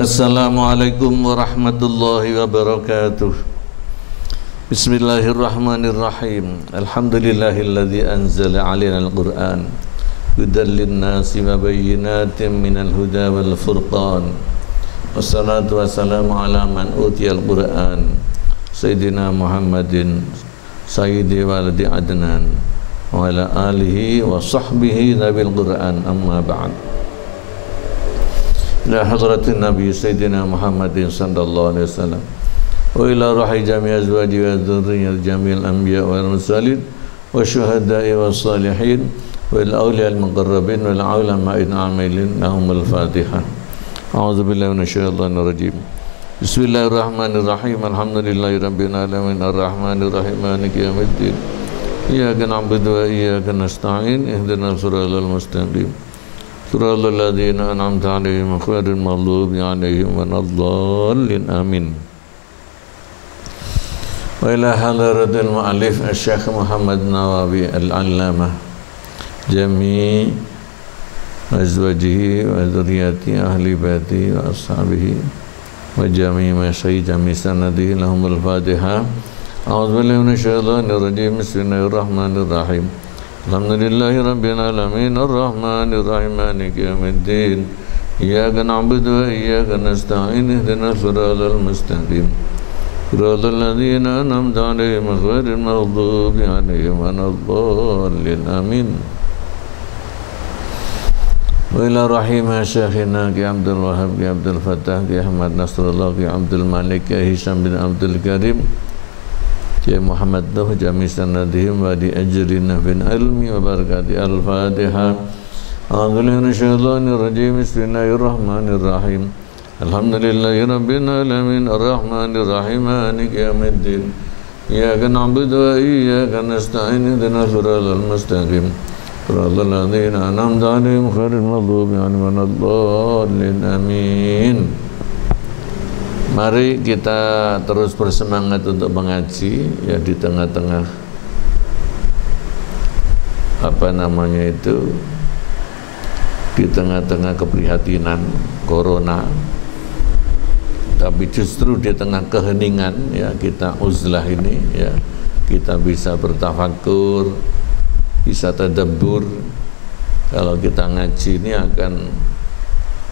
Assalamualaikum warahmatullahi wabarakatuh. Bismillahirrahmanirrahim. Alhamdulillahilladzi anzala 'alainal Qur'an hudan lin-nasi wa bayyinatin minal huda wal furqan. Wassalatu wassalamu ala man utiyal Qur'an Sayyidina Muhammadin sayyidi waladi Adnan wa ala alihi wa sahbihi nabil Qur'an, amma ba'd. Ila hadratin Nabi Sayyidina Muhammadin sallallahu alaihi wasallam wa ila ruhi jami' azwaji wa dhurriyyati jami'il anbiya wal mursalin wa syuhada'i was salihin wa ila awliya'il muqarrabin wal ulama'in amilin lahumul Fatihah. A'udzu billahi minasyaitonir rajim. Bismillahirrahmanirrahim. Alhamdulillahi rabbil alamin arrahmanir rahim maliki yaumiddin. Iyyaka na'budu wa iyyaka nasta'in ihdinas siratal mustaqim. Siratal ladzina an'amta 'alaihim ghairil maghdubi 'alaihim waladdallin. Amin. Wa ila hadratil mu'allif Asy-Syaikh Muhammad Nawawi Al-'Allamah jami' azwajihi wa dzurriyyati ahli baiti wa ashabihi wa jami' masyayikh jami' sanadihi lahumul Fatihah. A'udzu billahi minasyaitonir rajim. Bismillahirrahmanirrahim. Alhamdulillahi rabbil alamin arrahmanir rahim maliki yaumiddin. Iyyaka na'budu wa iyyaka nasta'in ihdinas siratal mustaqim. Siratal ladzina an'amta 'alaihim ghairil maghdubi 'alaihim waladdallin. Amin. Wa ila rahimah syekhina Ki Abdul Wahab Ki Abdul Fattah Ki Ahmad Nasrullah Ki Abdul Malik Ki Hisham bin Abdul Karim Ki Muhammad Nuh jami' sanadihim wa di ajrina bin ilmi wa barakati. Al-Fatihah. A'udzu billahi minasyaitonir rajim. Bismillahirrahmanirrahim. Alhamdulillahi rabbil alamin arrahmanir rahim maliki yaumiddin. Iyyaka na'budu wa iyyaka nasta'in ihdinas siratal mustaqim. Siratal ladzina an'amta 'alaihim ghairil maghdubi 'alaihim waladdallin. Amin. Mari kita terus bersemangat untuk mengaji ya di tengah-tengah di tengah-tengah keprihatinan corona. Tapi justru di tengah keheningan ya kita uzlah ini ya kita bisa bertafakur, bisa tadabbur. Kalau kita ngaji ini akan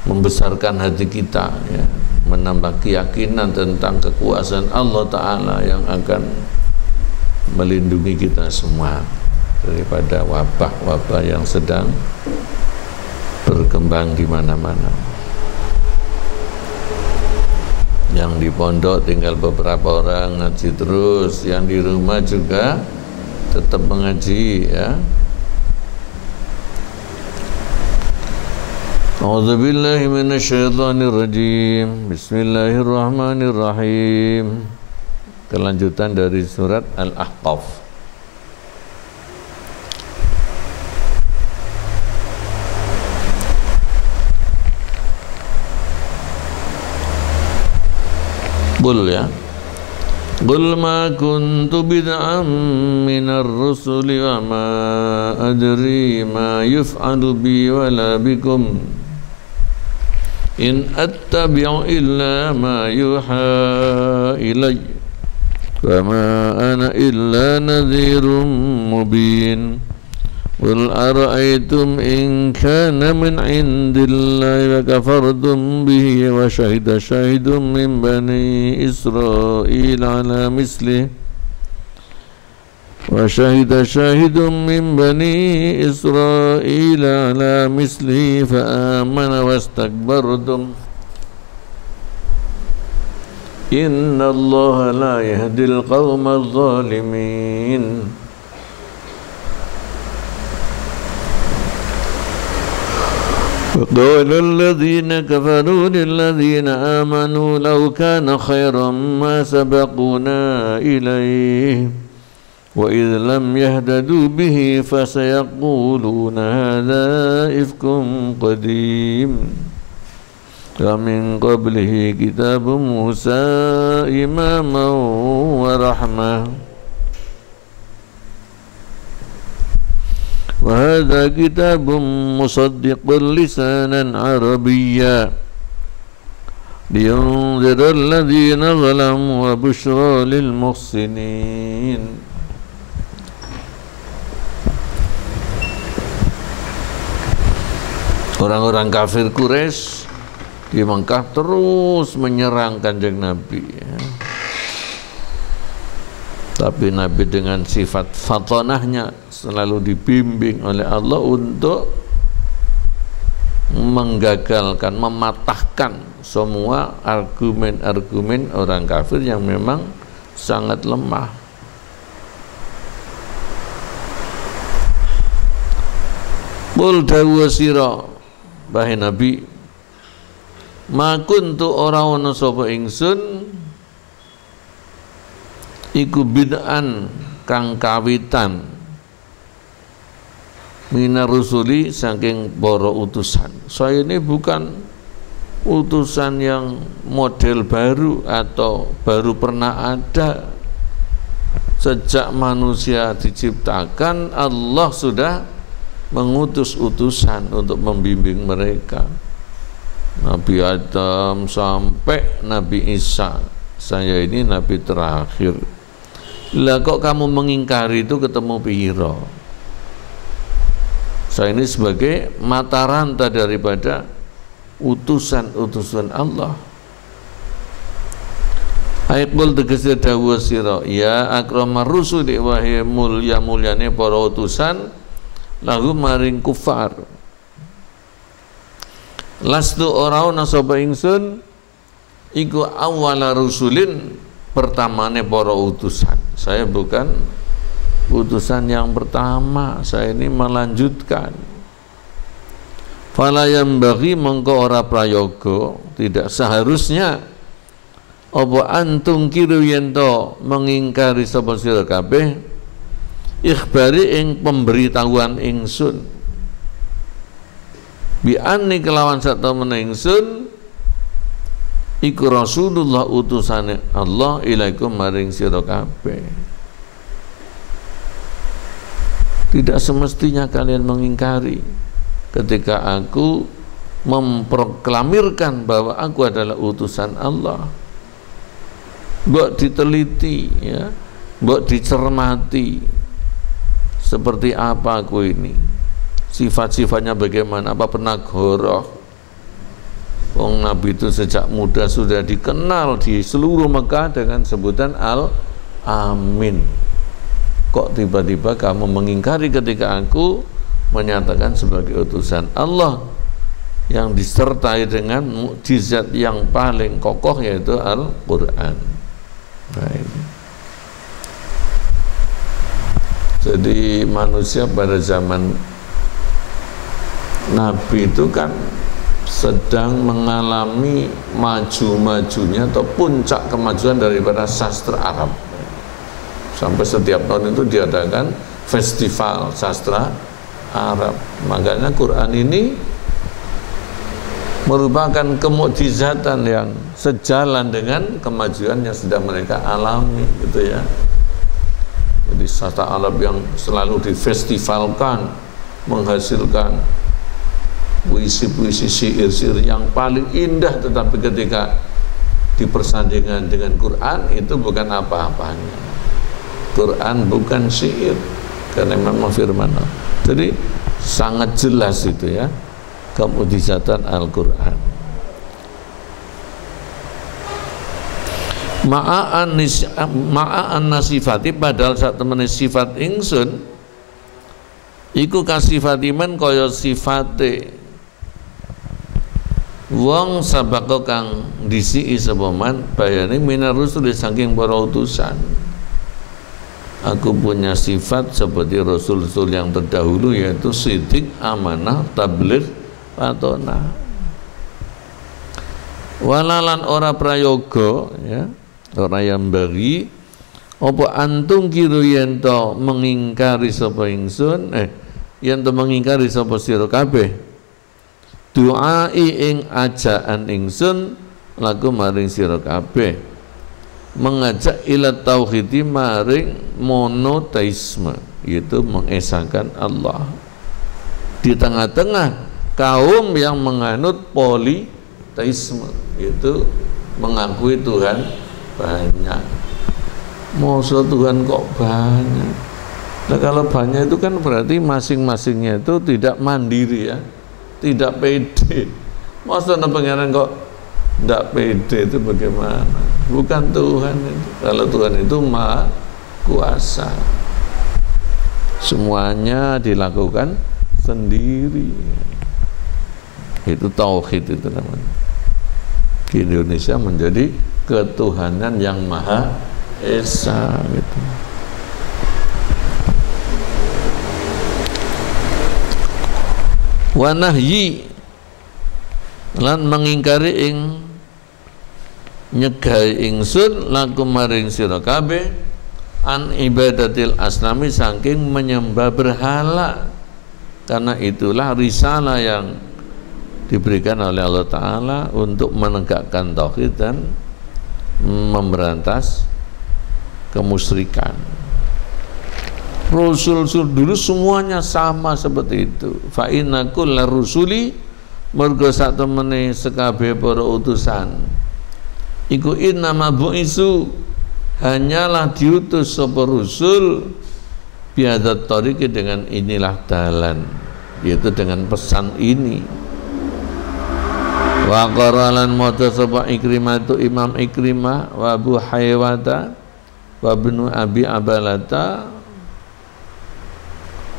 membesarkan hati kita ya, menambah keyakinan tentang kekuasaan Allah Ta'ala yang akan melindungi kita semua daripada wabah-wabah yang sedang berkembang di mana-mana. Yang di pondok tinggal beberapa orang ngaji terus, yang di rumah juga tetap mengaji ya. A'udzu billahi minasyaitonir rajim. Bismillahirrahmanirrahim. Kelanjutan dari surat Al-Ahqaf. Qul ya. Qul ma kuntu bid'an minar rusuli wa ma adri ma yuf'alu bi wa la bikum in attabi'u illa ma yuha ilay wa ma ana illa nadhirun mubin. Qul ara'aytum in kana min 'indillahi wa kafartum bihi wa shahida shahidun min bani Israil 'ala mislihi fa amana wastakbartum inna Allaha la yahdil qawma adh-dhalimin. وقال الذين كفروا للذين آمنوا لو كان خيرا ما سبقونا إليه وإذ لم يهتدوا به فسيقولون هذا إفك قديم ومن قبله كتاب موسى إماما ورحمة وهذا كتاب مصدق لسانا عربيا liyunzira alladhina zalamu wa bushra lil muhsinin. Orang-orang kafir Quraisy di Mekah terus menyerang Kanjeng Nabi, ya. Tapi Nabi dengan sifat fatonahnya selalu dibimbing oleh Allah untuk menggagalkan, mematahkan semua argumen-argumen orang kafir yang memang sangat lemah. Qul dawu sira wahai Nabi, ma kuntu ora ana sapa ingsun iku bid'an kang kawitan minar rusuli saking para utusan. Saya ini bukan utusan yang model baru atau baru pernah ada. Sejak manusia diciptakan, Allah sudah mengutus utusan untuk membimbing mereka. Nabi Adam sampai Nabi Isa, saya ini Nabi terakhir. Lah kok kamu mengingkari itu, ketemu piro? Saya ini sebagai mata rantai daripada utusan-utusan Allah. Ayat bol tegese dawuh sira, ya akramar rusuli wahai mulya-mulyane para utusan, lahu maring kufar. Lastu ora ana sapa ingsun iku awwala rusulin, pertamane para utusan. Saya bukan utusan yang pertama, saya ini melanjutkan. Fala yambaghi mengko ora prayoga, tidak seharusnya apa antum kiru yento mengingkari sapa sira kabeh ikhbari ing pemberitahuan ingsun bi anni kelawan satemene ingsun iku Rasulullah utusane Allah ilaikum maring sira kabeh. Tidak semestinya kalian mengingkari ketika aku memproklamirkan bahwa aku adalah utusan Allah. Mbok diteliti, ya, mbok dicermati seperti apa aku ini, sifat-sifatnya bagaimana, apa pernah goroh. Wong Nabi itu sejak muda sudah dikenal di seluruh Mekah dengan sebutan Al-Amin. Kok tiba-tiba kamu mengingkari ketika aku menyatakan sebagai utusan Allah yang disertai dengan mukjizat yang paling kokoh, yaitu Al-Quran. Nah, ini. Jadi manusia pada zaman Nabi itu kan sedang mengalami maju-majunya atau puncak kemajuan daripada sastra Arab. Sampai setiap tahun itu diadakan festival sastra Arab. Makanya Quran ini merupakan kemukjizatan yang sejalan dengan kemajuan yang sudah mereka alami, gitu ya. Jadi sastra Arab yang selalu difestivalkan menghasilkan puisi-puisi, syair-syair yang paling indah, tetapi ketika dipersandingkan dengan Quran itu bukan apa-apanya. Quran bukan syair, karena memang firman Allah. Jadi sangat jelas itu, ya, kemukjizatan Al-Quran. Ma'an nasifati, padahal saat temene sifat ingsun iku kasifatiman kaya sifate wong sabako kang disiki sapa man bayane minar rusul saking para utusan. Aku punya sifat seperti rasul-rasul yang terdahulu, yaitu sidik, amanah, tabligh, patonah. Walalan ora prayoga, ya, ora yang bagi apa antung kiru yento mengingkari sapa ingsun, yento mengingkari sapa sira kabeh du'ai ing ajaan ingsun laku maring sira kabeh mengajak ila tauhidi maring monoteisme, yaitu mengesahkan Allah. Di tengah-tengah kaum yang menganut politeisme, yaitu mengakui Tuhan banyak. Masa Tuhan kok banyak? Nah kalau banyak itu kan berarti masing-masingnya itu tidak mandiri ya, tidak pede. Masa pangeran kok tidak pede, itu bagaimana? Bukan Tuhan itu. Kalau Tuhan itu Maha Kuasa, semuanya dilakukan sendiri. Itu tauhid itu namanya. Di Indonesia menjadi ketuhanan yang Maha Esa gitu. Wa nahyi lan mengingkari ing nyegai ingsun lakum maring sira kabeh an ibadatil asnami saking menyembah berhala, karena itulah risalah yang diberikan oleh Allah Ta'ala untuk menegakkan tauhid dan memberantas kemusyrikan. Rasul-rasul dulu semuanya sama seperti itu. Fa inna kulla rusuli mergo sak temene sekabeh para utusan iku innama bu'isu hanyalah diutus sapa rusul biadat tariqi dengan inilah dalan, yaitu dengan pesan ini. Wa qaralan maca sapa Ikrimah itu Imam Ikrimah wa Abu Haywata wa Ibnu Abi Abalata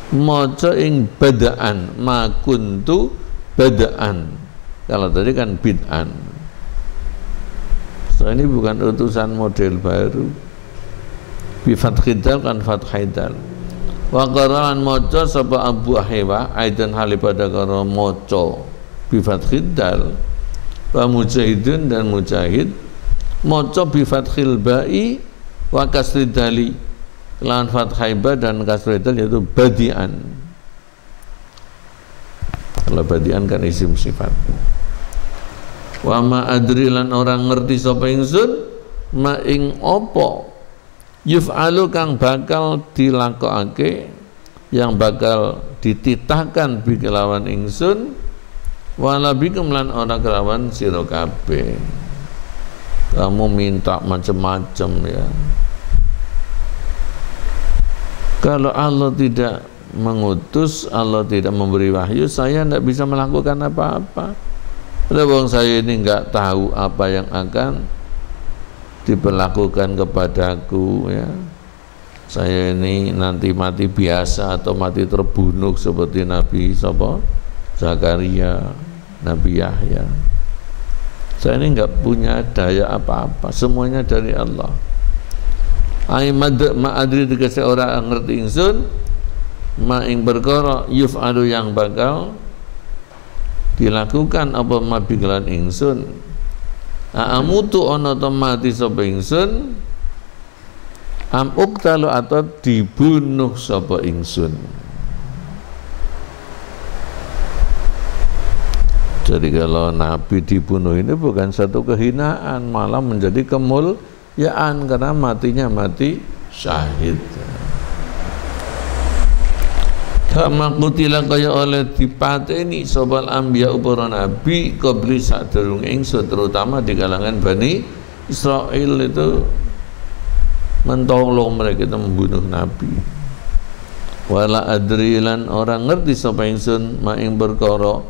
maca ing badaan ma kuntu badaan. Kalau tadi kan bid'an. So ini bukan utusan model baru. Bi fathidal kan fathidal. Wa qaralan maca sapa Abu Haywah aidan halipada karo maca bi fathidal. Wa mujahidun dan mujahid maca bi fathil ba'i wa kasridali lawan fathai ba dan kasridal, yaitu badian. Kalau badian kan isim sifat. Wa ma adri lan orang ngerti sapa ingsun ma ing apa yuf'alu kang bakal dilakokake, yang bakal dititahkan bi kelawan ingsun wala bikum lan ora kelawan sira kabeh. Kamu minta macam-macam ya. Kalau Allah tidak mengutus, Allah tidak memberi wahyu, saya tidak bisa melakukan apa-apa. Wong saya ini enggak tahu apa yang akan diperlakukan kepadaku ya. Saya ini nanti mati biasa atau mati terbunuh seperti Nabi Zakaria, Nabi Yahya. Saya ini enggak punya daya apa-apa, semuanya dari Allah. Ai ma'adri dikasih orang ngerti ingsun ma ing perkara yuf'alu yang bakal dilakukan apa ma bikelan ingsun. Amutu ana ta mati sapa ingsun am uktalu atau dibunuh sapa ingsun. Jadi kalau Nabi dibunuh ini bukan satu kehinaan, malah menjadi kemuliaan karena matinya mati syahid. Kama kutila kaya oleh dipateni sobal anbiya para nabi qabli sadurunge ingsun, terutama di kalangan Bani Israil itu mentolong mereka itu membunuh nabi. Wala adrilan orang ngerti sapa ingsun ma ing perkara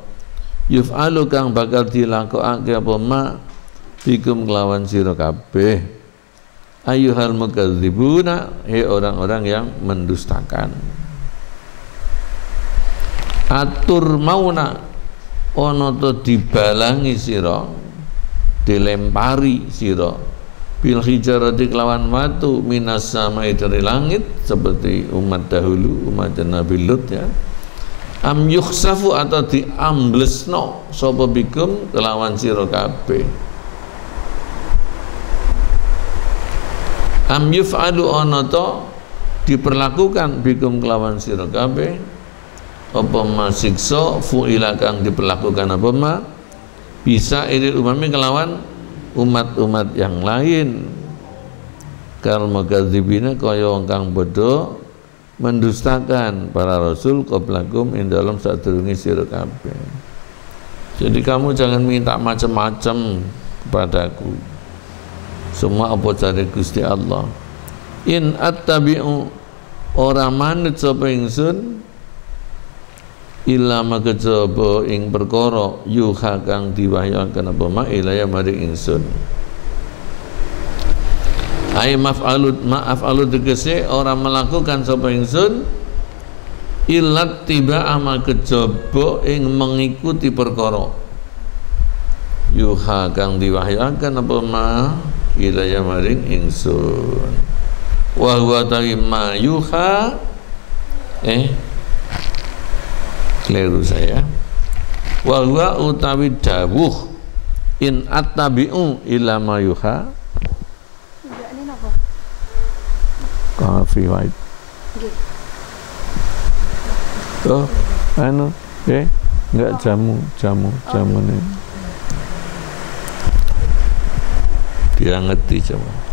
yuf'alu kang bakal dilakokake apa ma bikum kelawan sira kabeh ayyuhal mukadzibuna, he orang-orang yang mendustakan. Atur mauna ana to dibalangi sira, dilempari sira bil hijarati kelawan watu minas samai dari langit seperti umat dahulu, umat Nabi Lut ya. Am yukhsafu atau diamblesno sapa bikum kelawan sira kabeh. Am yuf'alu ana to diperlakukan bikum kelawan sira kabeh apa masiksa fu'ila kang diperlakukan apa ma bisa iril umami kelawan umat-umat yang lain kal mukadzibina kaya wong kang bodho mendustakan para rasul qablakum ing dalem sadurunge sira kabeh. Jadi kamu jangan minta macam-macam kepadaku. semua apa cari Gusti Allah. In attabi'u ora manut sapa ingsun illa makejaba ing perkara yuha kang diwahyaken apa ma ilaya maring ingsun. Ai maf'alu tegese ora melakukan sapa ingsun illa tiba ama kejaba ing mengikuti perkara yuha kang diwahyaken apa ma ilaya maring ingsun. Wa huwa ma yuha keliru saya. Wa huwa utawi dawuh in attabi'u ila ma yuha. Ini napa? Coffee white. Oh, anu, enggak jamu nih. Dia ngerti coba.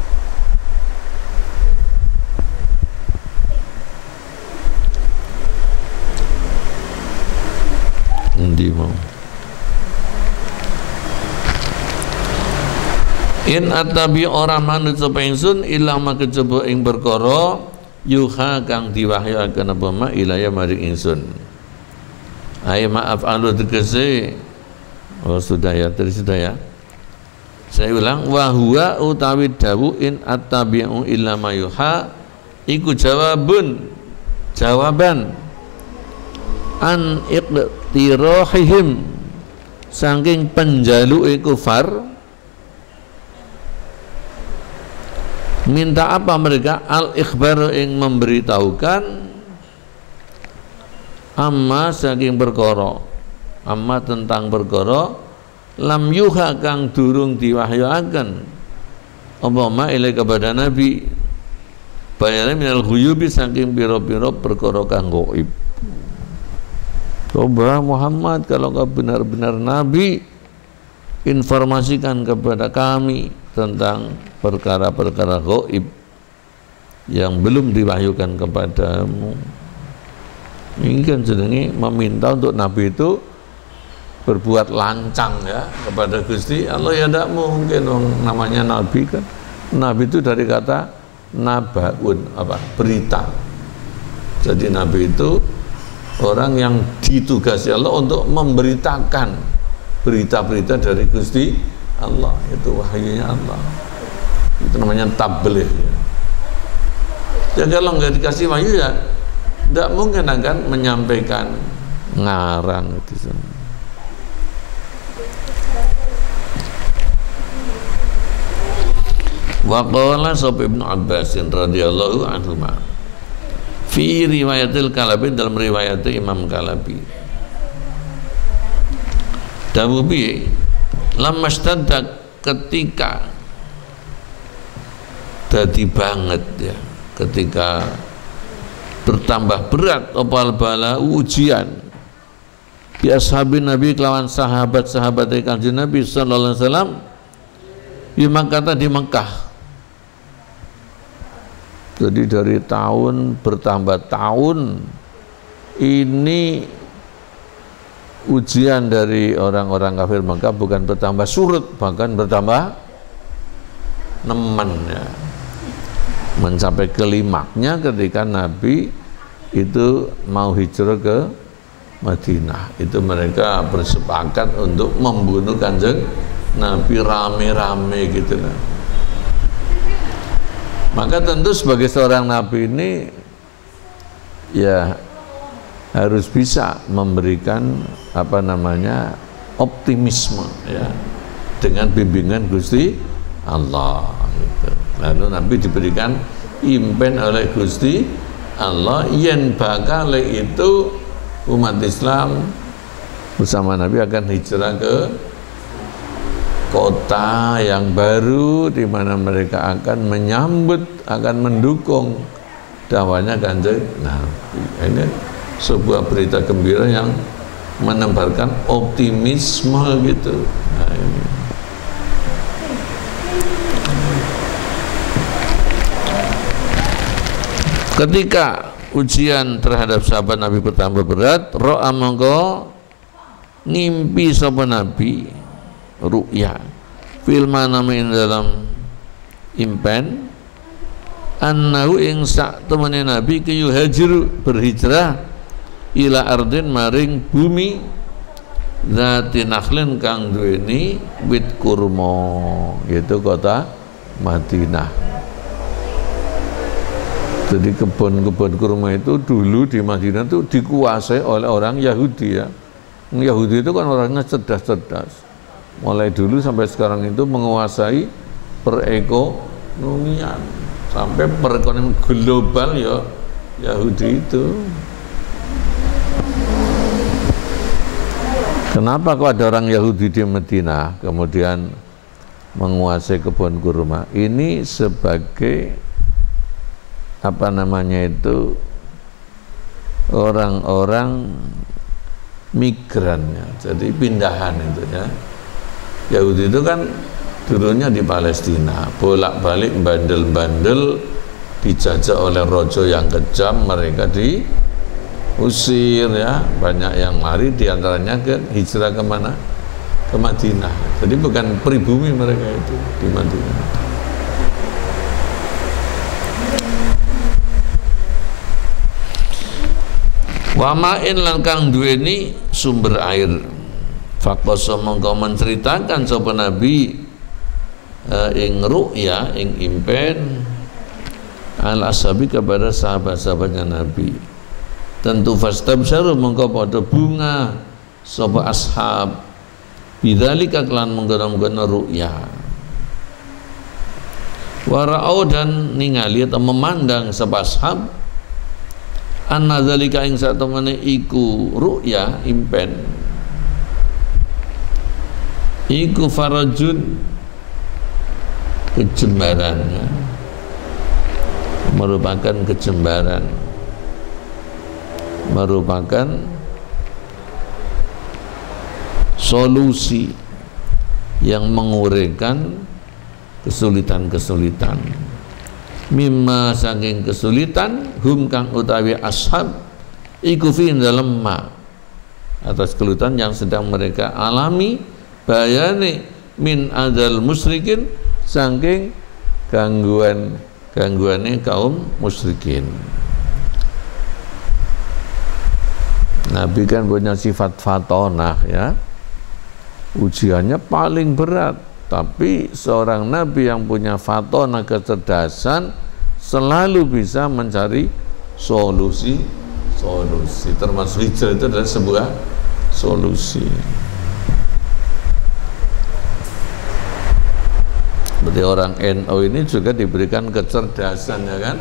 Endi mau? In atabi ora manut sapa ingsun ila makejaba ing perkara yuha kang diwahyaken apa ma ilaya maring ingsun. Ai maaf alu tegese. Oh sudah ya, Saya ulang wa huwa utawi dawu in attabi'u illa ma yuha iku jawaban an iqtirahihim saking penjaluke kufar. Minta apa mereka? Al-ikhbar ing memberitahukan amma saking perkara, amma tentang perkara lam yuha kang durung diwahyaken apa ma ilai kepada nabi bayane minal ghuyubi saking pira-pira perkara kang gaib. Coba Muhammad, kalau kau benar-benar Nabi, informasikan kepada kami tentang perkara-perkara gaib yang belum diwahyukan kepadamu. Ini kan sedangnya meminta untuk Nabi itu berbuat lancang ya kepada Gusti Allah. Ya tidak mungkin namanya Nabi kan. Nabi itu dari kata nabaun, berita. Jadi Nabi itu orang yang ditugasi Allah untuk memberitakan berita-berita dari Gusti Allah, itu wahyunya Allah. Itu namanya tabligh ya. Ya kalau nggak dikasih wahyu ya tidak mungkin akan menyampaikan ngarang itu. Wa qala sahab Ibnu Abbas radhiyallahu anhu fi riwayatil Kalabi, dalam riwayat Imam Kalabi, dawu bi lamastadda ketika dadi banget ya, ketika bertambah berat opal bala ujian bi ashabin Nabi kelawan sahabat-sahabat Kanjeng Nabi sallallahu alaihi wasallam di Mekah. Jadi dari tahun bertambah tahun ini ujian dari orang-orang kafir Mekah bukan bertambah surut, bahkan bertambah nemen ya. Mencapai klimaknya ketika Nabi itu mau hijrah ke Madinah. Itu mereka bersepakat untuk membunuh Kanjeng Nabi rame-rame gitu lah. Maka tentu sebagai seorang Nabi ini ya harus bisa memberikan optimisme ya dengan bimbingan Gusti Allah gitu. Lalu Nabi diberikan impen oleh Gusti Allah yen bakal itu umat Islam bersama Nabi akan hijrah ke kota yang baru di mana mereka akan menyambut, akan mendukung dakwahnya Kanjeng Nabi. Ini sebuah berita gembira yang menebarkan optimisme gitu. Nah, ini. Ketika ujian terhadap sahabat Nabi bertambah berat, ro'a mongko ngimpi sapa Nabi ru'ya fil manami dalam impen annahu ing sak temene nabi ki yuhajiru berhijrah ila ardin maring bumi zati nakhlin kang duweni wit kurma, yaitu kota Madinah. Jadi kebun-kebun kurma itu dulu di Madinah itu dikuasai oleh orang Yahudi ya. Yahudi itu kan orangnya cerdas-cerdas. Mulai dulu sampai sekarang itu menguasai perekonomian. Sampai perekonomian global ya Yahudi itu. Kenapa kok ada orang Yahudi di Madinah kemudian menguasai kebun kurma? Ini sebagai apa namanya itu orang-orang migran ya, jadi pindahan itu ya. Yahudi itu kan dulunya di Palestina, bolak-balik bandel-bandel dijajah oleh rojo yang kejam, mereka diusir ya, banyak yang lari, diantaranya ke hijrah kemana? Ke Madinah. Jadi bukan pribumi mereka itu di Madinah. Wa ma'in lan kang duweni sumber air. Faqasa mongko menceritakan sapa nabi ing ru'ya ing impen al ashabi kepada sahabat-sahabatnya nabi. Tentu fastabsyaru mongko padha bunga sapa ashab bidzalika kelan mengkono-mengkono ru'ya. Wa ra'au dan ningali atau memandang sapa ashab anna dzalika ing satemene iku ru'ya impen iku farajun kejembaran ya. Merupakan kejembaran, merupakan solusi yang menguraikan kesulitan-kesulitan. Mimma saking kesulitan hum kang utawi ashab iku fi dalem ma atas kesulitan yang sedang mereka alami bayane min adal musyrikin saking gangguane kaum musyrikin. Nabi kan punya sifat fatonah ya, ujiannya paling berat. Tapi seorang nabi yang punya fatona kecerdasan selalu bisa mencari solusi, termasuk hijrah itu adalah sebuah solusi. Berarti orang NU ini juga diberikan kecerdasan ya kan,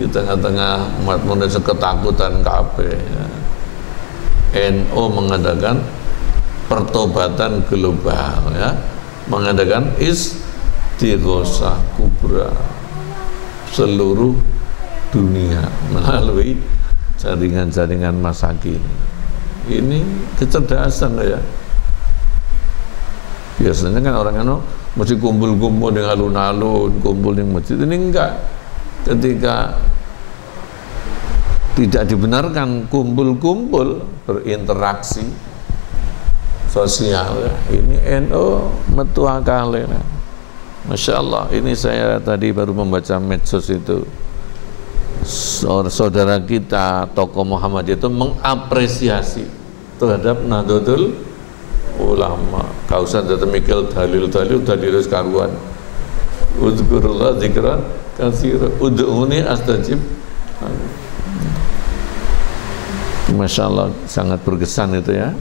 di tengah-tengah umat manusia ketakutan kabeh ya. NU mengadakan pertobatan global ya, mengadakan istighosah kubra seluruh dunia melalui jaringan-jaringan masakin. Ini kecerdasan ya. Biasanya kan orang anu mesti kumpul-kumpul dengan alun-alun, kumpul di masjid. Ini enggak. Ketika tidak dibenarkan kumpul-kumpul, berinteraksi sosial, ini NU metu akale. Masya Allah, ini saya tadi baru membaca medsos itu, saudara kita tokoh Muhammadiyah itu mengapresiasi terhadap Nahdlatul Ulama. Kau usah mikir dalil-dalil dalil karuan. Udzkurullah dzikran katsira ud'uni astajib. Masya Allah, sangat berkesan itu ya.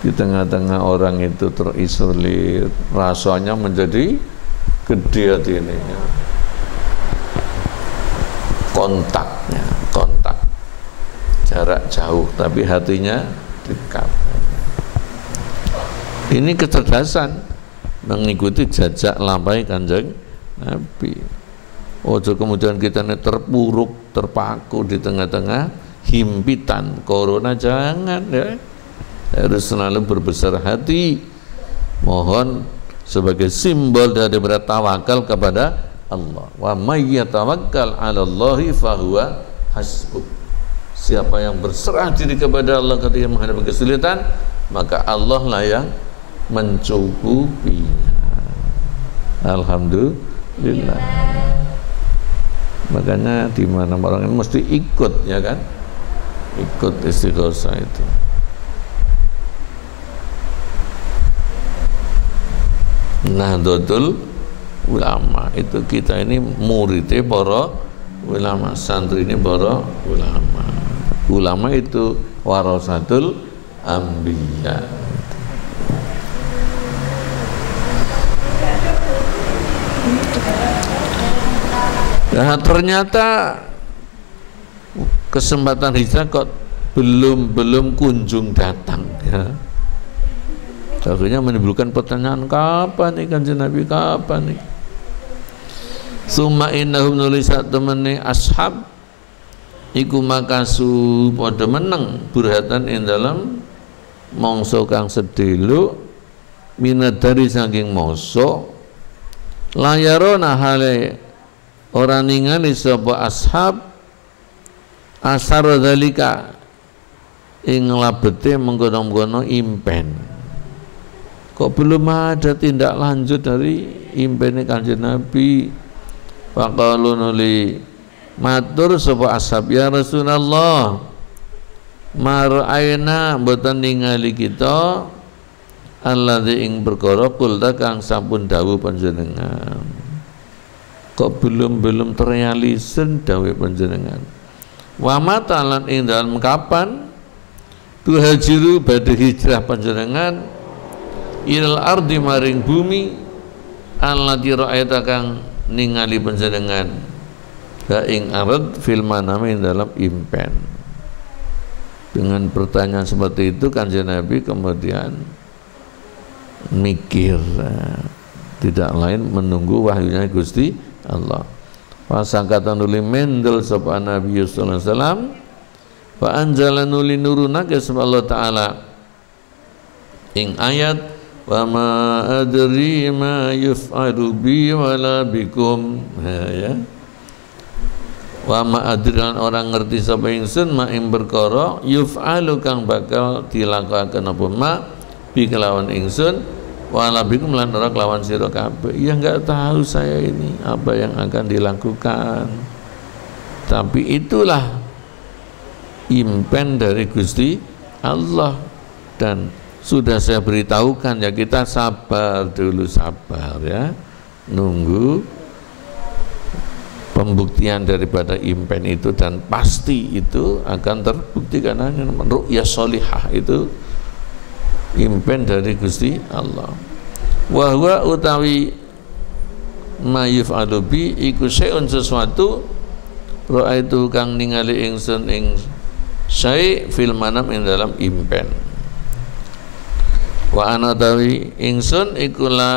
Di tengah-tengah orang itu terisolir, rasanya menjadi gede hati ini ya. Kontak jarak jauh tapi hatinya dekat. Ini kecerdasan mengikuti jejak lampai Kanjeng Nabi. Ojo kemudian kita ini terpuruk, terpaku di tengah-tengah himpitan corona, jangan ya. Harus selalu berbesar hati, mohon sebagai simbol dari bertawakal kepada Allah. Wa may yatawakkal 'ala Allahi fahuwa hasbuh. Siapa yang berserah diri kepada Allah ketika menghadapi kesulitan, maka Allah lah yang mencukupinya. Alhamdulillah. lillah. Makanya di mana orang ini mesti ikut, ya kan? Ikut istighosah itu. Nahdlatul Ulama itu kita ini muridnya para ulama, santri ini para ulama. Ulama itu warasatul anbiya. Nah, ternyata kesempatan hijrah kok belum kunjung datang, ya. Akhirnya menimbulkan pertanyaan, kapan nih Kanjeng Nabi, kapan nih? Summa innahum nulisat temene ashab iku makasu padha meneng burhatan ing dalam mangsa kang sedhela minadari saking mangsa layarona hale ora ningali sapa ashab asar dzalika ing labete mengkono-mengkono impen. Kok belum ada tindak lanjut dari impennya Kanjeng Nabi? Faqalu nuli matur sapa ashab, ya Rasulullah, mar'aina mboten ningali kita alladzi ing perkara kulta kang sampun dawuh panjenengan. Kok belum terrealisir dawuh panjenengan? Wa matalan ing dalem kapan tuhajiru badhe hijrah panjenengan ilal ardi maring bumi allati ra'aita kang ningali panjenengan ha ing arad fil manami dalam impen. Dengan pertanyaan seperti itu Kanjeng Nabi kemudian mikir, tidak lain menunggu wahyunya Gusti Allah. Pasangkatan nuli mendel sapa Nabi sallallahu alaihi wasallam fa anzala nuli nuruna ke Allah taala ing ayat wa ma adri ma yuf'alu bi wala bikum, ya. Wa ma adri orang ngerti sapa ingsun ma ing perkara yuf'alu kang bakal dilakoni apa ma bi kelawan ingsun wala bikum lan ora kelawan sira kabeh. Ya enggak tahu saya ini apa yang akan dilakukan, tapi itulah impen dari Gusti Allah dan sudah saya beritahukan, ya kita sabar dulu, sabar, ya, nunggu pembuktian daripada impen itu dan pasti itu akan terbukti karena ru'yah sholihah itu impen dari Gusti Allah. Wa huwa utawi ma yuf'alu bi iku syai'un sesuatu ra'aitu kang ningali ingsun ing syai' fil manam ing dalam impen. Wa ana tawi ingsun ikula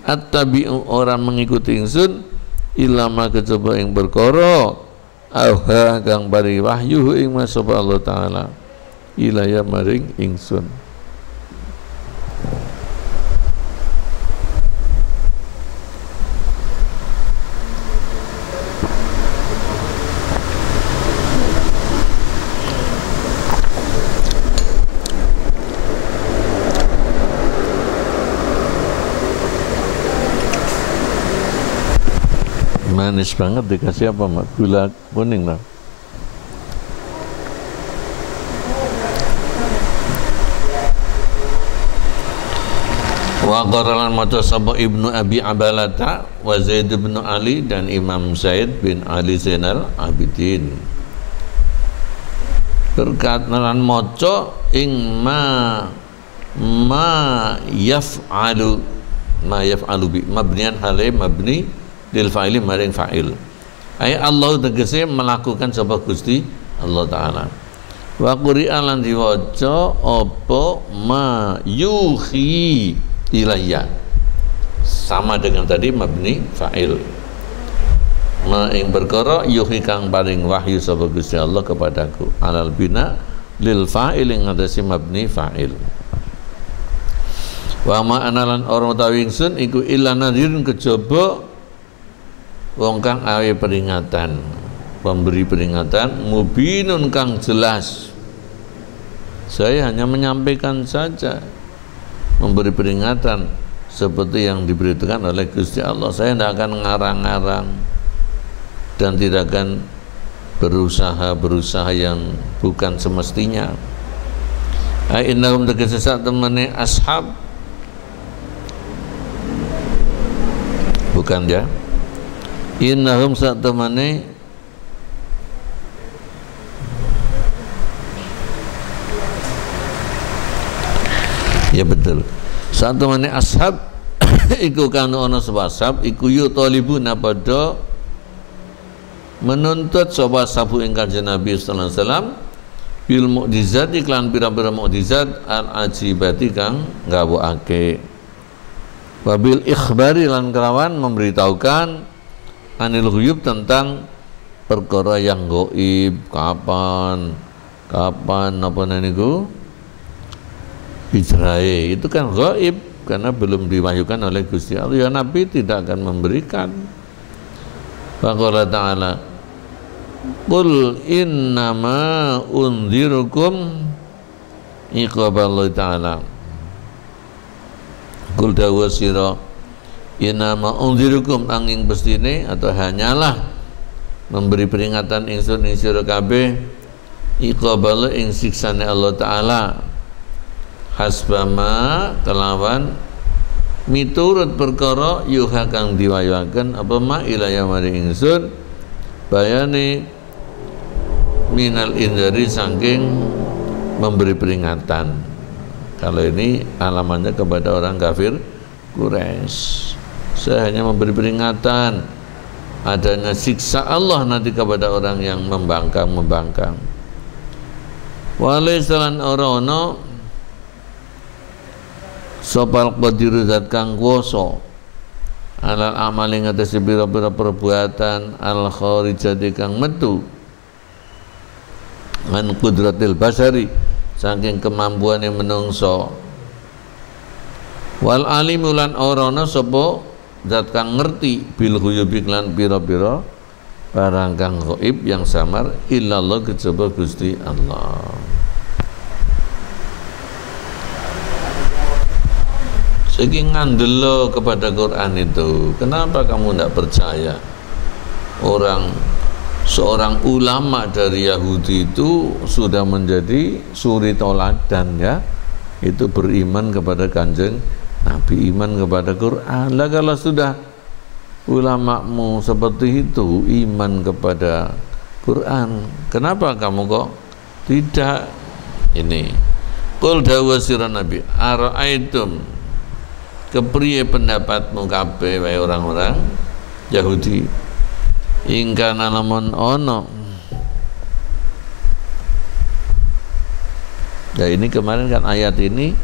attabi'u orang mengikuti ingsun ilama kejaba ing perkara auha kang bari wahyu ing masapa Allah taala ilaya maring ingsun. Manis banget, dikasih apa mak? Gula kuning lah. Wa qaralan maca sapa Ibnu Abi Abalata wa Zaid bin Ali dan Imam Zaid bin Ali Zainal Abidin berkatalan maca ing ma yaf'alu bi mabnian hale mabni lil fa'ili maring fa'il. Ay Allah tegese melakukan sapa Gusti Allah taala. Wa quri'an lan diwaca apa ma yuhi ilayya. Sama dengan tadi mabni fa'il. Ma ing perkara yuhi kang paring wahyu sapa Gusti Allah kepadaku. Alal bina lil fa'il ing ngatasi mabni fa'il. Wa ma analan orang utawi ingsun iku illa nadhirun kejaba wong kang awe peringatan, pemberi peringatan mubinun kang jelas. Saya hanya menyampaikan saja, memberi peringatan seperti yang diberitakan oleh Gusti Allah. Saya tidak akan ngarang-ngarang dan tidak akan berusaha yang bukan semestinya. Innahum tegese sak temene ashab, bukan ya, innahum sak temene ya betul, sak temene ashab iku kanu ana ashab iku yu talibuna padha menuntut sapa sabu ing Kanjeng Nabi sallallahu alaihi wasallam bil mukjizat iklan pira-pira mukjizat al ajibati kang gawokake, wabil ikhbari lan kelawan memberitahukan anil ghuyub tentang perkara yang gaib. Kapan apa niku hijrahe itu kan gaib karena belum diwahyukan oleh Gusti Allah, ya Nabi tidak akan memberikan. Faqala ta'ala qul innama unzirukum iqaballahu ta'ala, qul dawa sira innama unzirukum angin bestine atau hanyalah memberi peringatan ingsun ing sira kabeh iqaballahu ing siksane Allah Ta'ala hasbama kelawan miturut perkara yuha kang diwayaken apa ma ilaya mari ingsun bayane minal indari saking memberi peringatan. Kalau ini alamannya kepada orang kafir Quraisy. Saya hanya memberi peringatan adanya siksa Allah nanti kepada orang yang membangkang. Walaisalan ora-ono sopal qadiru zat kang kuwasa alal amali ngatasi pira-pira perbuatan al kharijati kang metu an qudratil basari saking kemampuan yang menungso wal alimulan orana sapa zat kang ngerti bil ghuyubi lan pira-pira barang kang gaib yang samar illallah kejaba Gusti Allah. Saking ngandelo kepada Quran itu, kenapa kamu tidak percaya? Seorang ulama dari Yahudi itu sudah menjadi suri toladan ya, itu beriman kepada Kanjeng Nabi, iman kepada Quran. Lah kalau sudah ulamamu seperti itu iman kepada Quran, kenapa kamu kok tidak? Ini qul dawa sira Nabi ara'aitum kepriye pendapatmu kabeh wae orang-orang Yahudi ingkana lamun ono. Nah ini kemarin kan ayat ini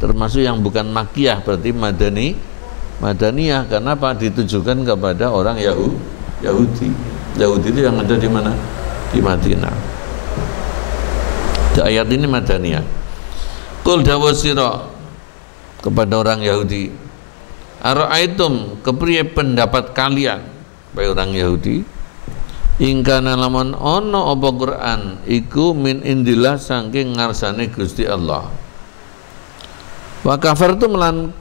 termasuk yang bukan makiyah, berarti madaniyah. Kenapa ditujukan kepada orang Yahudi itu yang ada di mana? Di Madinah. Di ayat ini madaniyah. Qul dawa sira kepada orang Yahudi ara'aitum kepriye pendapat kalian baik orang Yahudi ingkana lamun ono apa Quran iku min indillah saking ngarsane Gusti Allah wa kafartum lan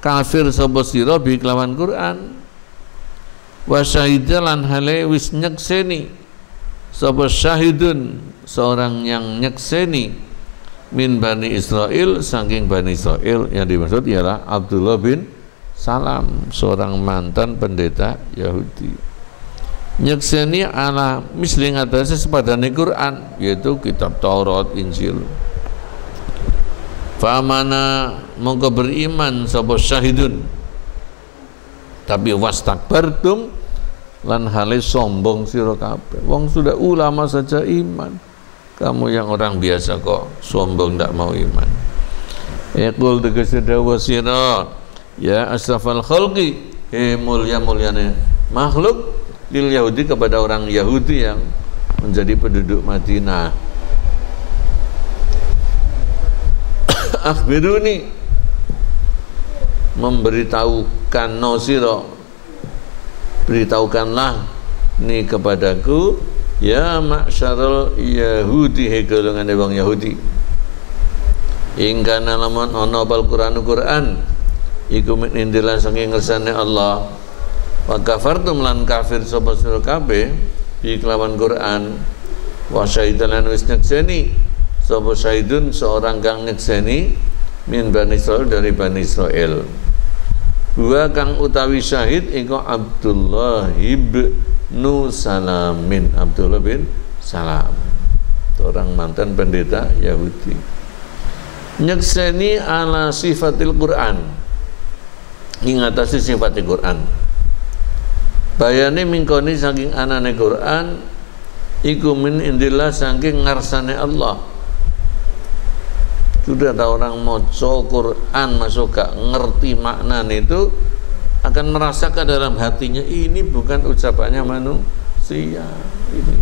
kafir sapa sira bi kelawan Quran wa syahida lan hale wis nyekseni sapa syahidun seorang yang nyekseni min Bani Israel saking Bani Israel, yang dimaksud ialah Abdullah bin Salam, seorang mantan pendeta Yahudi. Nyekseni ala misli ngatasi sepadane Quran, yaitu kitab Taurat, Injil. Famana mongko beriman sapa syahidun, tapi wastakbartum lan hale sombong sira kabeh. Wong sudah ulama saja iman, kamu yang orang biasa kok sombong tidak mau iman. Yaqul tegese dawa sira ya asrafal khalqi, mulia-muliane makhluk lil Yahudi kepada orang Yahudi yang menjadi penduduk Madinah. Akhbiruni, memberitahukan nosiro, beritahukanlah ini kepadaku ya ma'syarul Yahudi, he golongan wong Yahudi, ingkana lamun ana Al-Qur'an iku min indillah saking ngersane Allah. Wa kafartum lan kafir sapa sira kabeh bi kelawan Quran. Wa syahidan wis nyekseni sapa syahidun seorang kang nyekseni min Bani Israil dari Bani Israil. Wa kang utawi syahid iku Abdullah ibnu Salamin, Abdullah bin Salam, seorang mantan pendeta Yahudi. Nyekseni ala sifatil Quran, ingatasi sifatil Quran. Bayane mingkoni saking anane Quran iku min indillah saking ngarsane Allah. Sudah ada orang maca Quran masuk gak ngerti maknanya itu akan merasakan dalam hatinya ini bukan ucapannya manusia, ini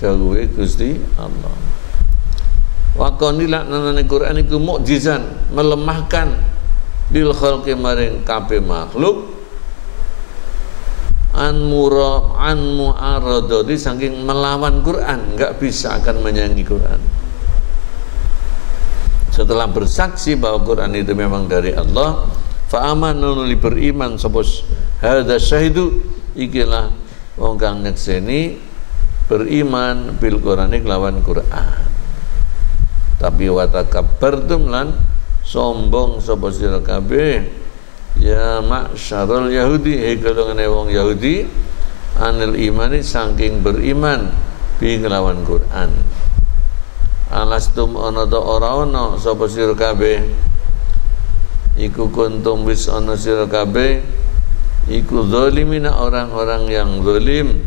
dawuhe Gusti Allah. Wa qanila nanane Quran iku mukjizan, melemahkan lil khalqi maring kabeh makhluk an mu'aradati saking melawan Quran, enggak bisa akan menyanyi Quran. Setelah bersaksi bahwa Quran itu memang dari Allah, fa amanu li beriman sapa hadza syahidu ikilah wong kang nyekseni beriman bil Qur'ani kelawan Quran. Tapi wa takabbartum lan sombong sapa sira kabeh ya ma'syarul yahudi golongane wong Yahudi anil imani saking beriman bi kelawan Quran. Alastum ana ta ora ana sapa sira kabeh iku kuntum wis ana sira kabeh iku zalimina orang-orang yang zalim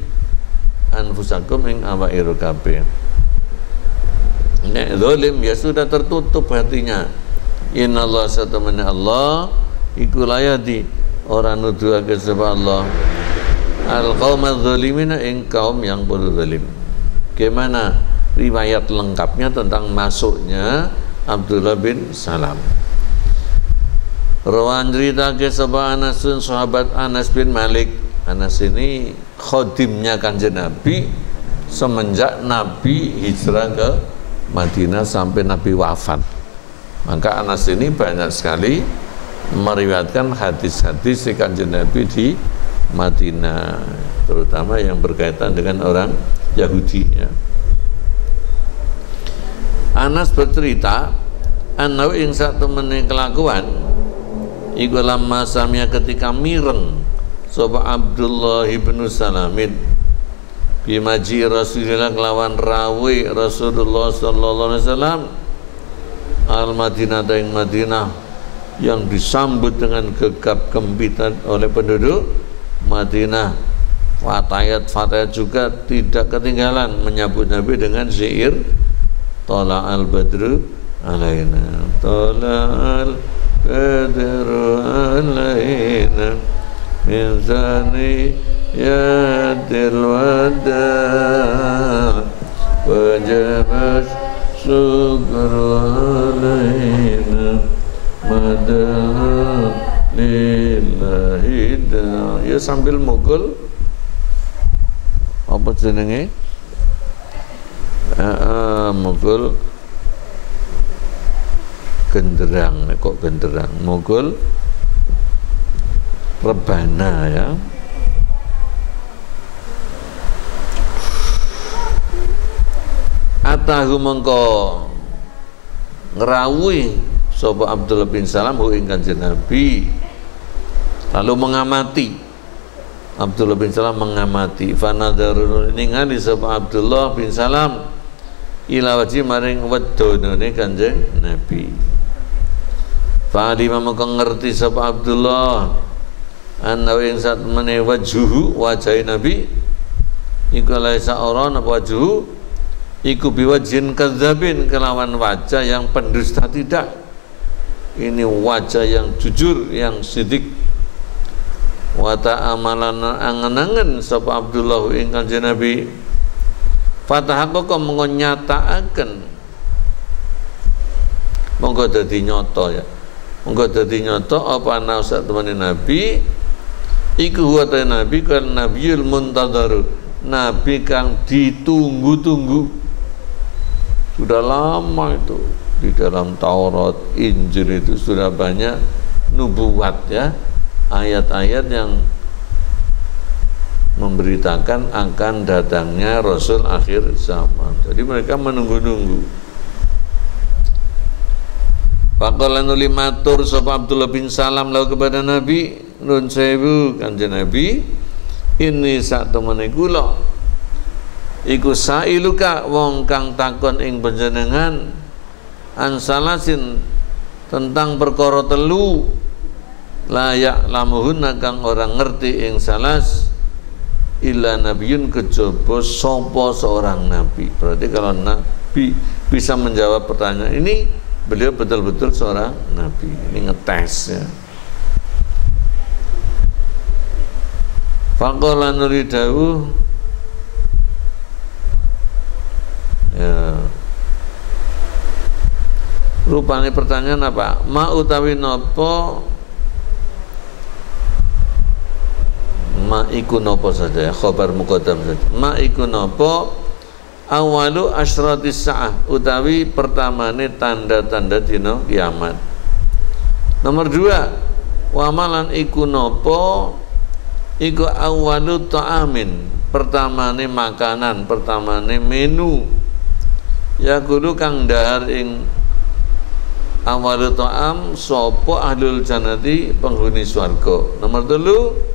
anfusakum ing awake kabeh. Nek zalim ya sudah tertutup hatinya. Innallaha satamana Allah iku layadi ora nuduhake sapa Allah al qaumaz zalimina ing kaum yang berzalim. Gimana riwayat lengkapnya tentang masuknya Abdullah bin Salam? Rawan cerita ke sapa Anasun sahabat Anas bin Malik. Anas ini khodimnya Kanjeng Nabi semenjak Nabi hijrah ke Madinah sampai Nabi wafat. Maka Anas ini banyak sekali meriwayatkan hadis-hadis di Kanjeng Nabi di Madinah, terutama yang berkaitan dengan orang Yahudi ya. Anas bercerita anau ing sak temene kelakuan iku lamma samia ketika mireng sapa Abdullah ibnu Salamin bimaji Rasulullah kelawan rawi Rasulullah sallallahu alaihi wasallam al Madinah ing Madinah yang disambut dengan gegap gempita oleh penduduk Madinah. Fatayat juga tidak ketinggalan menyambut Nabi dengan syair Tala'al badru alaina, Tala'al badru alaina min zaniyatil wada' wajabat syukru alaina madah lillahi da. Ya sambil mukul apa jenenge? Mukul genderang, kok genderang, mukul rebana ya. Atahu mengko ngerawui sapa Abdullah bin Salam hu ing Kanjeng Nabi, lalu mengamati. Abdullah bin Salam mengamati, fanadharun ningali sapa Abdullah bin Salam ila wajhi maring wedonane Kanjeng Nabi. Fa'alima maka ngerti sapa Abdullah anna ing sak meneh wajhuhu wajah Nabi iku laisa ora napa wajhu iku biwajhin kadzabin kelawan wajah yang pendusta tidak. Ini wajah yang jujur, yang sidik. Wa ta'amalan angen-angen sapa Abdullah ing Kanjeng Nabi. Fatahaqqa monggo nyataaken, monggo dadi nyata ya. Monggo dadi nyata apa ana sak temene Nabi iku wa ta Nabi kan nabiyul muntadhar, nabi kang ditunggu-tunggu. Sudah lama itu di dalam Taurat, Injil itu sudah banyak nubuat ya, ayat-ayat yang memberitakan akan datangnya Rasul akhir zaman. Jadi mereka menunggu-nunggu. Faqala nuli matur sapa Abdullah bin Salam lalu kepada Nabi, nun sewu Kanjeng Nabi, ini sak temene kula iku sailuka wong kang takon ing panjenengan ansalasin tentang perkara telu layak lamuhunna kang orang ngerti ing salas illa nabiyun kejaba sapa seorang nabi. Berarti kalau nabi bisa menjawab pertanyaan ini, beliau betul-betul seorang nabi. Ini ngetes ya. Faqala nuri dawuh ya. Rupanya pertanyaan apa? Ma utawi napa? Ma iku napa saja ya, khabar muqaddam saja. Ma iku napa awalu asratis sa'ah utawi pertamane tanda-tanda dina kiamat. Nomor 2, wamalan iku napa iku awalu ta'amin, pertamane makanan, pertamane menu. Ya kudu kang dahar ing awalu ta'am sapa ahlul jannati penghuni swarga. Nomor 3,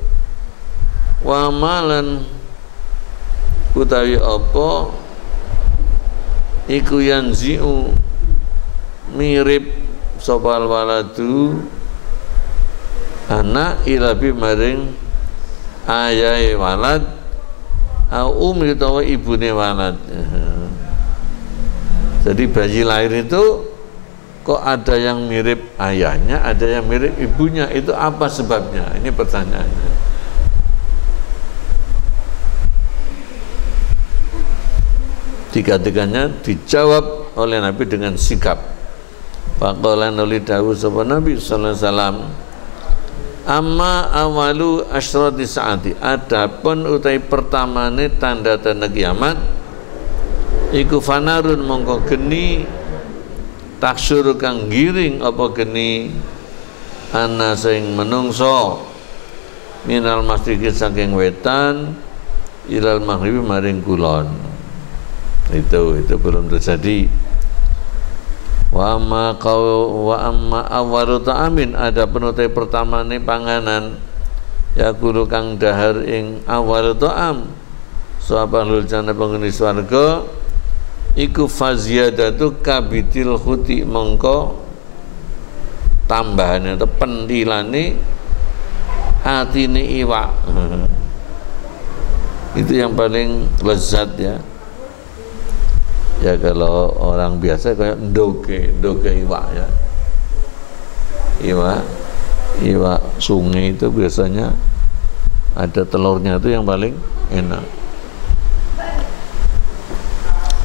wa malan utawi apa iku yanzi'u mirip sopal waladu anak ilabi maring ayahe walad au umi utawa ibune walad. Jadi bayi lahir itu kok ada yang mirip ayahnya, ada yang mirip ibunya, itu apa sebabnya? Ini pertanyaannya. Tiga-tiganya dijawab oleh Nabi dengan sikap. Faqala nuli dawuh sapa Nabi sallallahu alaihi wasallam, amma awalu asyrati saati, adapun utai pertamane tanda-tanda kiamat iku fanarun mongko geni taksur kang giring apa geni ana sing menungso minal masjid saking wetan ilal maghribi maring kulon. Itu belum terjadi. Wa amma awwalu ta'amin, ada penutai pertama nih panganan ya kudu kang dahar ing awwalu ta'am sapa lul jannah penghuni swarga iku faziyadatu kabitil khuti, mongko tambahan atau pentilane atine iwak. Itu yang paling lezat ya. Ya kalau orang biasa kayak ndoke iwak ya. Iwak sungai itu biasanya ada telurnya, itu yang paling enak.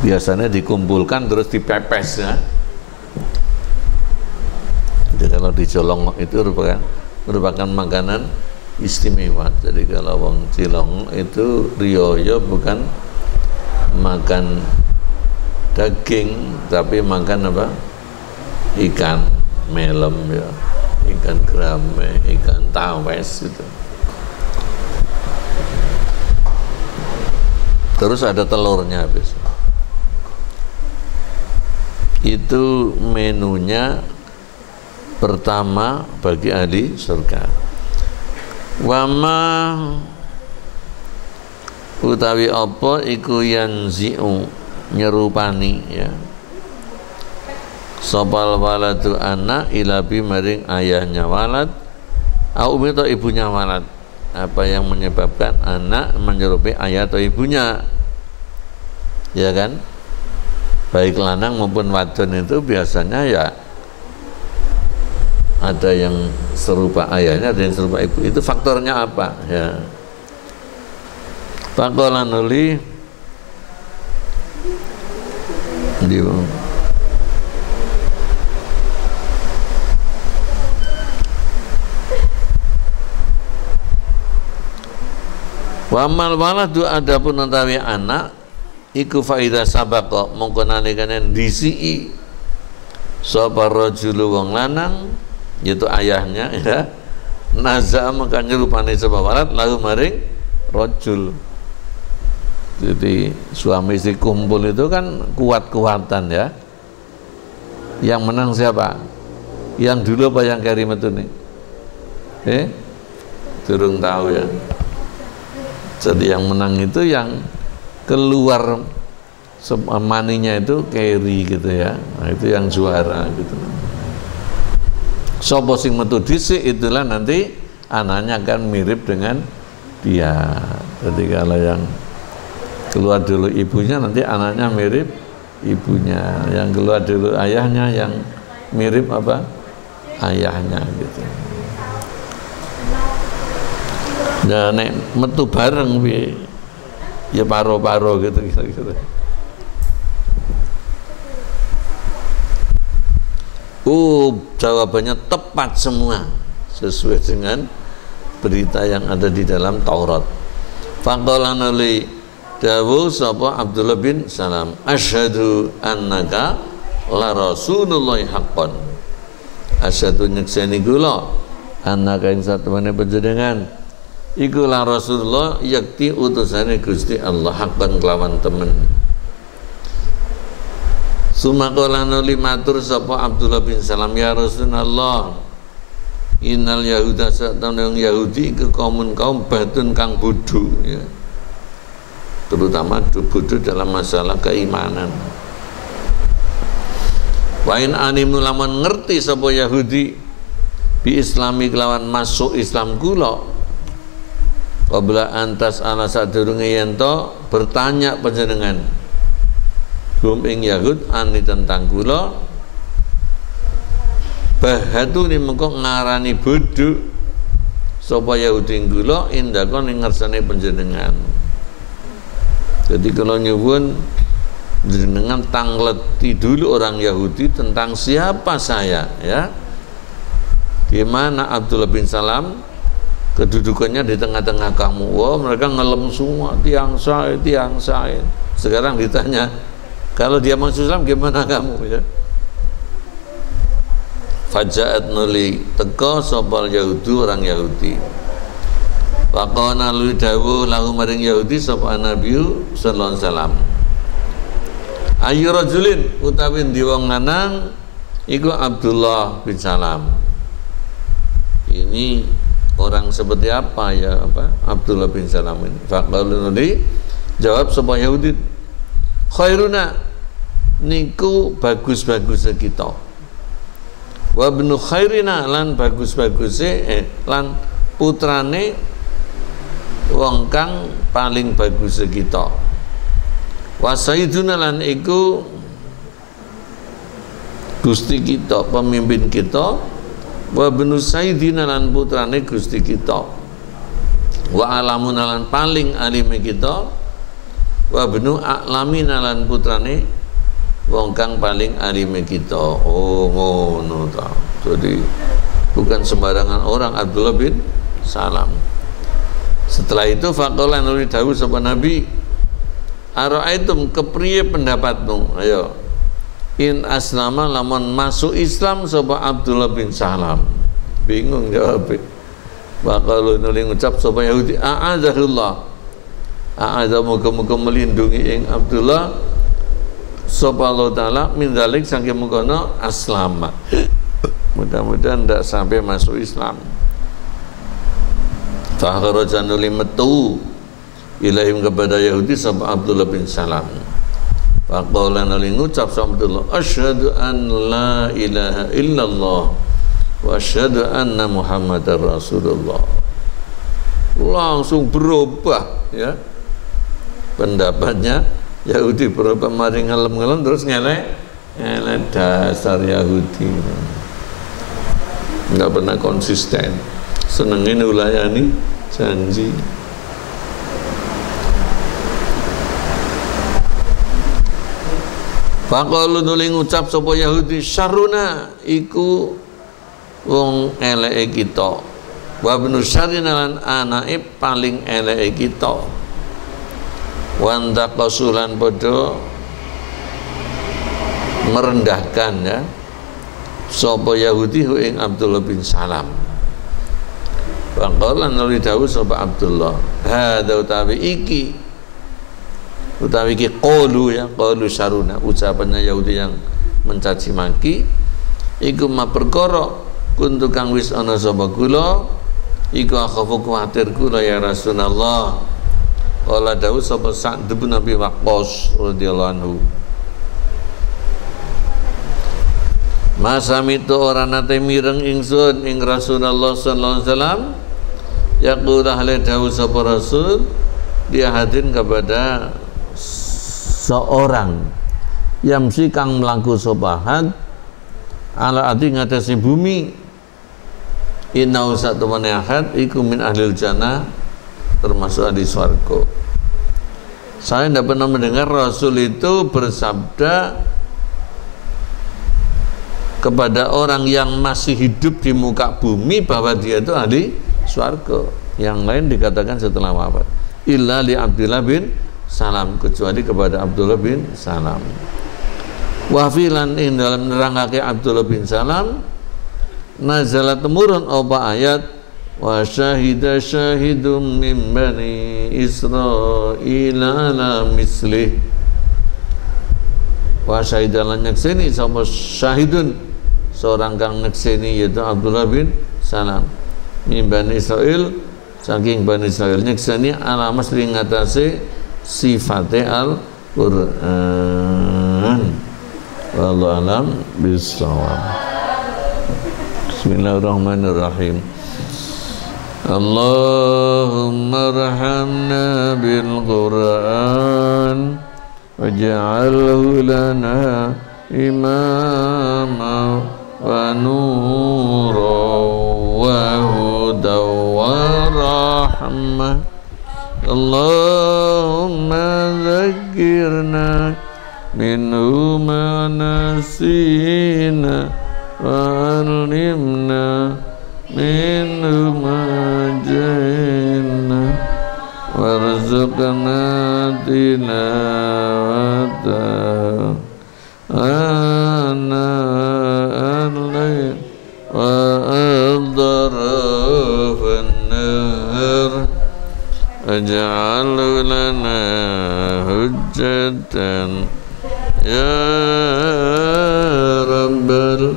Biasanya dikumpulkan terus dipepes ya. Jadi kalau dicolong itu merupakan makanan istimewa. Jadi kalau wong Cilong itu riyoyo bukan makan daging tapi makan apa? Ikan melem ya, ikan gerame, ikan tawes itu. Terus ada telurnya habis. Itu menunya pertama bagi ahli surga. Wama utawi apa iku yanzi'u nyerupani ya sopal waladu anak ilabi maring ayahnya walad au umi atau ibunya walad. Apa yang menyebabkan anak menyerupai ayah atau ibunya, ya kan? Baik lanang maupun wadon itu biasanya ya ada yang serupa ayahnya, ada yang serupa ibu. Itu faktornya apa ya? Faqala nuli wa amal waladu, adapun utawi anak iku faida sabaqa mongko nalikane ndisiki sapa rajulu wong lanang yaitu ayahnya ya, naza maka nyerupane sapa walad lalu maring rajul. Jadi suami istri kumpul itu kan kuat-kuatan ya. Yang menang siapa? Yang dulu apa yang karimatun nih? Durung tahu ya. Jadi yang menang itu yang keluar maninya itu carry gitu ya. Nah, itu yang juara gitu. Sopo sing metu dhisik itulah nanti anaknya akan mirip dengan dia. Jadi kalau yang keluar dulu ibunya nanti anaknya mirip ibunya, yang keluar dulu ayahnya yang mirip apa? Ayahnya gitu. Ya nek metu bareng piye? Ya paro-paro gitu kira-kira. Jawabannya tepat semua sesuai dengan berita yang ada di dalam Taurat. Faqala li dawu sapa Abdullah bin Salam, asyhadu annaka la rasulullah haqqan. Asyhadu nyekseni kula annaka ing satemene panjenengan iku la Rasulullah yakti utusane Gusti Allah haqqan kelawan temen. Sumaqala nuli matur sapa Abdullah bin Salam, ya Rasulullah innal yahuda satana Yahudi ke kaum batun kang bodho ya. Terutama bodoh dalam masalah keimanan. Wa in animu lamun ngerti sapa Yahudi bi islami kelawan masuk Islam kula qabla antas ala sadurunge yen to bertanya panjenengan hum ing Yahud ani tentang kula bahatu ni mengko ngarani bodoh sapa Yahudi kula indakon ing ngersane panjenengan. Jadi kalau nyuwun jenengan tangleti dulu orang Yahudi tentang siapa saya ya. Gimana Abdullah bin Salam kedudukannya di tengah-tengah kamu. Wah, mereka ngelem semua, tiang saya. Sekarang ditanya, kalau dia masuk Islam gimana kamu ya? Faja'at nuli teka sopal Yahudi orang Yahudi. Waqana lu dawu lahu maring Yahudi sapa Nabi sallallahu alaihi wasallam. Ayu rajulin utawi ndi wong lanang iku Abdullah bin Salam. Ini orang seperti apa ya apa Abdullah bin Salam ini? Faqalu nuli jawab sapa Yahudi, khairuna niku bagus-bagus kita. Wa ibnu khairina lan bagus-baguse lan putrane wong kang paling bagus kita. Wa sayyiduna lan iku Gusti kita, pemimpin kita. Wa ibnu sayyidina lan putrane Gusti kita. Wa alamuna lan paling alime kita. Wa ibnu a'lamina lan putrane wong kang paling alime kita. Oh ngono ta. Jadi bukan sembarangan orang Abdullah bin Salam. Setelah itu faqala nuli dawuh sapa Nabi, ara'aitum kepriye pendapatmu? Ayo. In aslama lamun masuk Islam sapa Abdullah bin Salam. Bingung jawab. Faqala nuli ngucap sapa Yahudi, a'adzahullah. A'adza muga-muga melindungi ing Abdullah sapa Allah taala min dzalik saking mengkono aslama. Mudah-mudahan tidak sampai masuk Islam. Fakharajan nuli metu ilaihim kepada Yahudi sapa Abdullah bin Salam. Faqala nuli ngucap sapa Abdullah, asyhadu an la ilaha illallah wa asyhadu anna Muhammadar Rasulullah. Langsung berubah ya pendapatnya. Yahudi berubah mari ngelem-ngelem terus ngelek dasar Yahudi. Enggak pernah konsisten. Senengin ulayani janji. Faqalu nuli ngucap sapa Yahudi syarruna iku wong eleke kita. Wa ibnu syarrina lan anake paling eleke kita. Wa ndaqasulan padha merendahkan ya sapa Yahudi ing Abdullah bin Salam. Faqala nuli dawuh sapa Abdullah, hadza utawi iki qaulu ya, qaulu syaruna, ucapannya Yahudi yang mencaci maki iku ma perkara kuntu kang wis ana sapa kula iku akhafu kuwatir kula ya Rasulullah. Qala dawuh sapa Sa'd bin Abi Waqqas radhiyallahu anhu, masa mitu ora nate mireng ingsun ing Rasulullah sallallahu alaihi wasallam yaqulu hale dawuh sapa Rasul dia hadir kepada seorang yamsi kang mlaku sapa had ala ati ngatasi bumi inna satu ahad iku min ahlil jannah termasuk ahli swarga. Saya tidak pernah mendengar Rasul itu bersabda kepada orang yang masih hidup di muka bumi bahwa dia itu ahli swarga. Yang lain dikatakan setelah wafat. Illa li Abdullah bin Salam, kecuali kepada Abdullah bin Salam. Wafilan in dalam nerangake Abdullah bin Salam nazalat temurun apa ayat wa syahida syahidum min bani Israila ala mislih wa syahidalan nyakseni sama syahidun seorang kang nyakseni yaitu Abdullah bin Salam min bani Israil saking bani Israil nyakseni ala masli ngatasi sifate Al-Quran. Wallahu alam bissawab. Bismillahirrahmanirrahim. Allahumma arhamna bil Quran waj'alhu lana imama wa nuran wa hudan wa rahmah. Allahumma zakkirna minhu ma nasina wa alimna minhu ma jahilna warzuqna tilawata ana al-layl wa adrafan nahar waj'al lana hujjatan ya rabbal